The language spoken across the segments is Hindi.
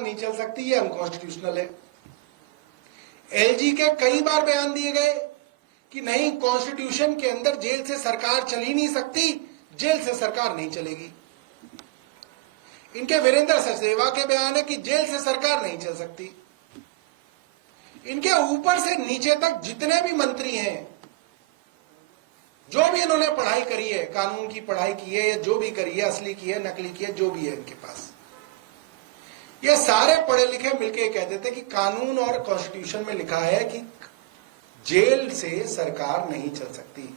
नहीं चल सकती, ये अनकॉन्स्टिट्यूशनल है। एलजी के कई बार बयान दिए गए कि नहीं, कॉन्स्टिट्यूशन के अंदर जेल से सरकार चल ही नहीं सकती, जेल से सरकार नहीं चलेगी। इनके वीरेंद्र सचदेवा के बयान है कि जेल से सरकार नहीं चल सकती। इनके ऊपर से नीचे तक जितने भी मंत्री हैं, जो भी इन्होंने पढ़ाई करी है, कानून की पढ़ाई की है या जो भी करी है, असली की है, नकली की है, जो भी है इनके पास, ये सारे पढ़े लिखे मिलके कह देते हैं कि कानून और कॉन्स्टिट्यूशन में लिखा है कि जेल से सरकार नहीं चल सकती।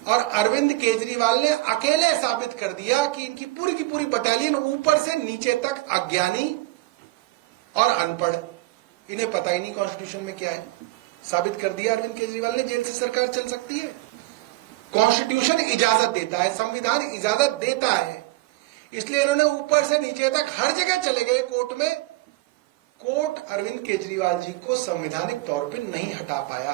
और अरविंद केजरीवाल ने अकेले साबित कर दिया कि इनकी पूरी की पूरी बटालियन ऊपर से नीचे तक अज्ञानी और अनपढ़, इन्हें पता ही नहीं कॉन्स्टिट्यूशन में क्या है। साबित कर दिया अरविंद केजरीवाल ने, जेल से सरकार चल सकती है। कॉन्स्टिट्यूशन इजाजत देता है, संविधान इजाजत देता है, इसलिए इन्होंने ऊपर से नीचे तक हर जगह चले गए कोर्ट में। कोर्ट अरविंद केजरीवाल जी को संवैधानिक तौर पे नहीं हटा पाया।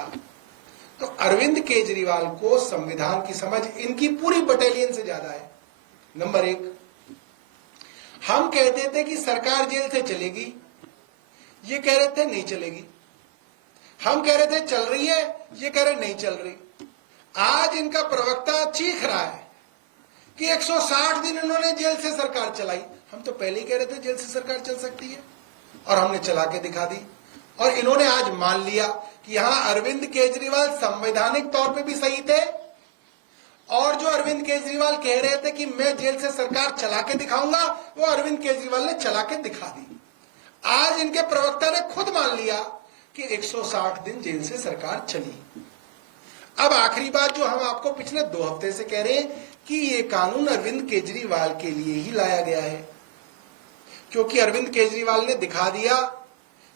तो अरविंद केजरीवाल को संविधान की समझ इनकी पूरी बटालियन से ज्यादा है। नंबर एक, हम कहते थे कि सरकार जेल से चलेगी, ये कह रहे थे नहीं चलेगी। हम कह रहे थे चल रही है, ये कह रहे नहीं चल रही। आज इनका प्रवक्ता चीख रहा है कि 160 दिन इन्होंने जेल से सरकार चलाई। हम तो पहले ही कह रहे थे जेल से सरकार चल सकती है, और हमने चला के दिखा दी। और इन्होंने आज मान लिया कि यहां अरविंद केजरीवाल संवैधानिक तौर पे भी सही थे, और जो अरविंद केजरीवाल कह रहे थे कि मैं जेल से सरकार चला के दिखाऊंगा, वो अरविंद केजरीवाल ने चला के दिखा दी। आज इनके प्रवक्ता ने खुद मान लिया कि 160 दिन जेल से सरकार चली। अब आखिरी बात जो हम आपको पिछले 2 हफ्ते से कह रहे हैं कि ये कानून अरविंद केजरीवाल के लिए ही लाया गया है, क्योंकि अरविंद केजरीवाल ने दिखा दिया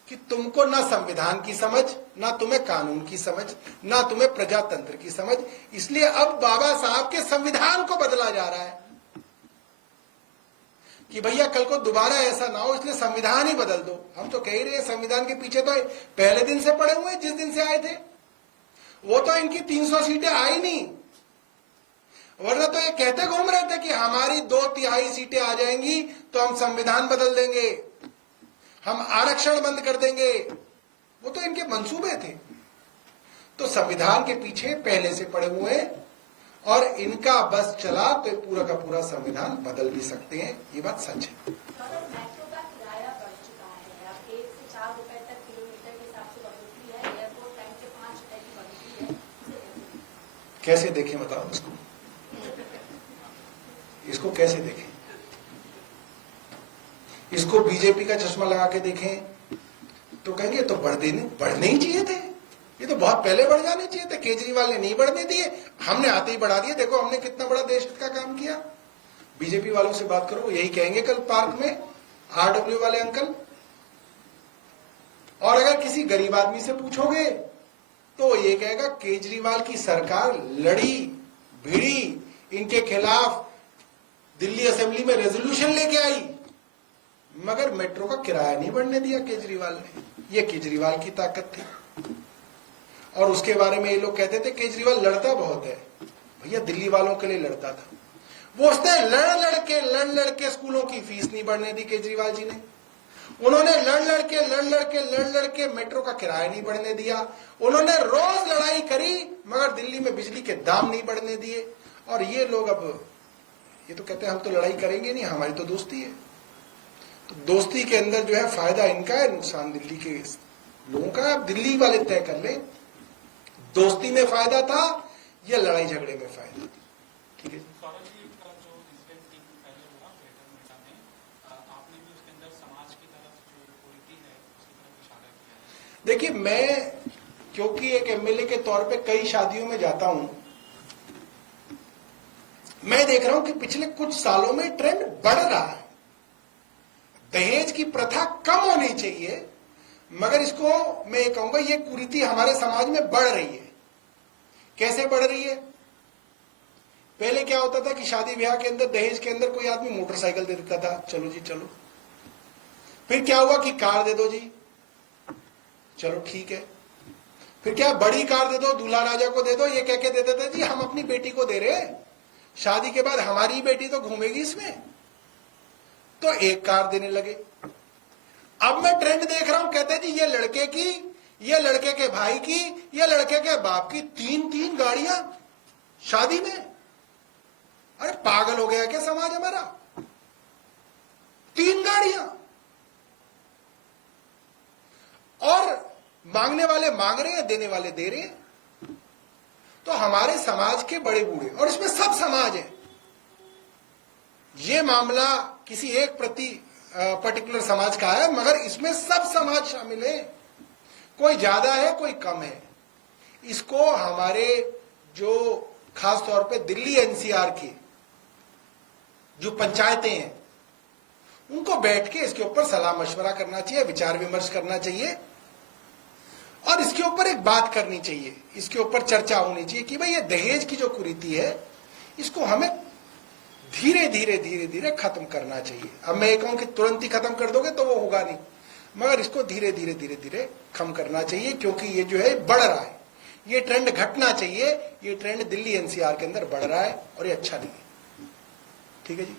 कि तुमको ना संविधान की समझ, ना तुम्हें कानून की समझ, ना तुम्हें प्रजातंत्र की समझ। इसलिए अब बाबा साहब के संविधान को बदला जा रहा है कि भैया कल को दोबारा ऐसा ना हो, इसलिए संविधान ही बदल दो। हम तो कह ही रहे हैं, संविधान के पीछे तो पहले दिन से पड़े हुए हैं, जिस दिन से आए थे। वो तो इनकी 300 सीटें आई नहीं, वरना तो ये कहते घूम रहे थे कि हमारी 2/3 सीटें आ जाएंगी तो हम संविधान बदल देंगे, हम आरक्षण बंद कर देंगे। वो तो इनके मंसूबे थे। तो संविधान के पीछे पहले से पड़े हुए हैं, और इनका बस चला तो पूरा का पूरा संविधान बदल भी सकते हैं। ये बात सच है। मेट्रो का किराया बढ़ चुका है, अब 1 से 4 रुपए तक किलोमीटर के हिसाब से बढ़ोतरी है, एयरपोर्ट टाइम के 5 रुपए की बढ़ोतरी है। कैसे देखें बताओ इसको कैसे देखें? इसको बीजेपी का चश्मा लगा के देखें तो कहेंगे तो बढ़ने ही चाहिए थे, ये तो बहुत पहले बढ़ जाने चाहिए थे। केजरीवाल ने नहीं बढ़ने दिए, हमने आते ही बढ़ा दिए। देखो हमने कितना बड़ा देश का काम किया। बीजेपी वालों से बात करो, यही कहेंगे कल पार्क में आरडब्ल्यू वाले अंकल। और अगर किसी गरीब आदमी से पूछोगे तो ये कहेगा केजरीवाल की सरकार लड़ी भिड़ी, इनके खिलाफ दिल्ली असेंबली में रेजोल्यूशन लेके आई, मगर मेट्रो का किराया नहीं बढ़ने दिया केजरीवाल ने। ये केजरीवाल की ताकत थी। और उसके बारे में ये लोग कहते थे केजरीवाल लड़ता बहुत है। भैया दिल्ली वालों के लिए लड़ता था वो। उसने लड़ लड़ के स्कूलों की फीस नहीं बढ़ने दी केजरीवाल जी ने। उन्होंने लड़ लड़ के मेट्रो का किराया नहीं बढ़ने दिया। उन्होंने रोज लड़ाई करी, मगर दिल्ली में बिजली के दाम नहीं बढ़ने दिए। और ये लोग अब ये तो कहते हैं हम तो लड़ाई करेंगे नहीं, हमारी तो दोस्ती है। तो दोस्ती के अंदर जो है फायदा इनका है, नुकसान दिल्ली के लोगों का। अब दिल्ली वाले तय कर ले, दोस्ती में फायदा था या लड़ाई झगड़े में फायदा था। ठीक है। देखिए मैं क्योंकि एक एमएलए के तौर पे कई शादियों में जाता हूं, मैं देख रहा हूं कि पिछले कुछ सालों में ट्रेंड बढ़ रहा है। दहेज की प्रथा कम होनी चाहिए, मगर इसको मैं ये कहूंगा ये कुरीति हमारे समाज में बढ़ रही है। कैसे बढ़ रही है? पहले क्या होता था कि शादी ब्याह के अंदर दहेज के अंदर कोई आदमी मोटरसाइकिल दे देता था, चलो जी चलो। फिर क्या हुआ कि कार दे दो जी, चलो ठीक है। फिर क्या बड़ी कार दे दो, दूल्हा राजा को दे दो, ये कह के दे देते जी हम अपनी बेटी को दे रहे हैं, शादी के बाद हमारी बेटी तो घूमेगी इसमें। तो एक कार देने लगे। अब मैं ट्रेंड देख रहा हूं, कहते जी ये लड़के की, ये लड़के के भाई की, ये लड़के के बाप की 3-3 गाड़ियां शादी में। अरे पागल हो गया क्या समाज हमारा? 3 गाड़ियां। और मांगने वाले मांग रहे हैं, देने वाले दे रहे हैं। तो हमारे समाज के बड़े बूढ़े, और इसमें सब समाज है, ये मामला किसी एक पर्टिकुलर समाज का है, मगर इसमें सब समाज शामिल है। कोई ज्यादा है, कोई कम है। इसको हमारे जो खास तौर पे दिल्ली एनसीआर की जो पंचायतें हैं, उनको बैठ के इसके ऊपर सलाह मशवरा करना चाहिए, विचार विमर्श करना चाहिए, और इसके ऊपर एक बात करनी चाहिए, इसके ऊपर चर्चा होनी चाहिए कि भाई ये दहेज की जो कुरीति है, इसको हमें धीरे धीरे धीरे धीरे खत्म करना चाहिए। अब मैं ये कहूं कि तुरंत ही खत्म कर दोगे तो वो होगा नहीं, मगर इसको धीरे धीरे धीरे धीरे खत्म करना चाहिए, क्योंकि ये जो है बढ़ रहा है, ये ट्रेंड घटना चाहिए। ये ट्रेंड दिल्ली एनसीआर के अंदर बढ़ रहा है और ये अच्छा नहीं है। ठीक है जी।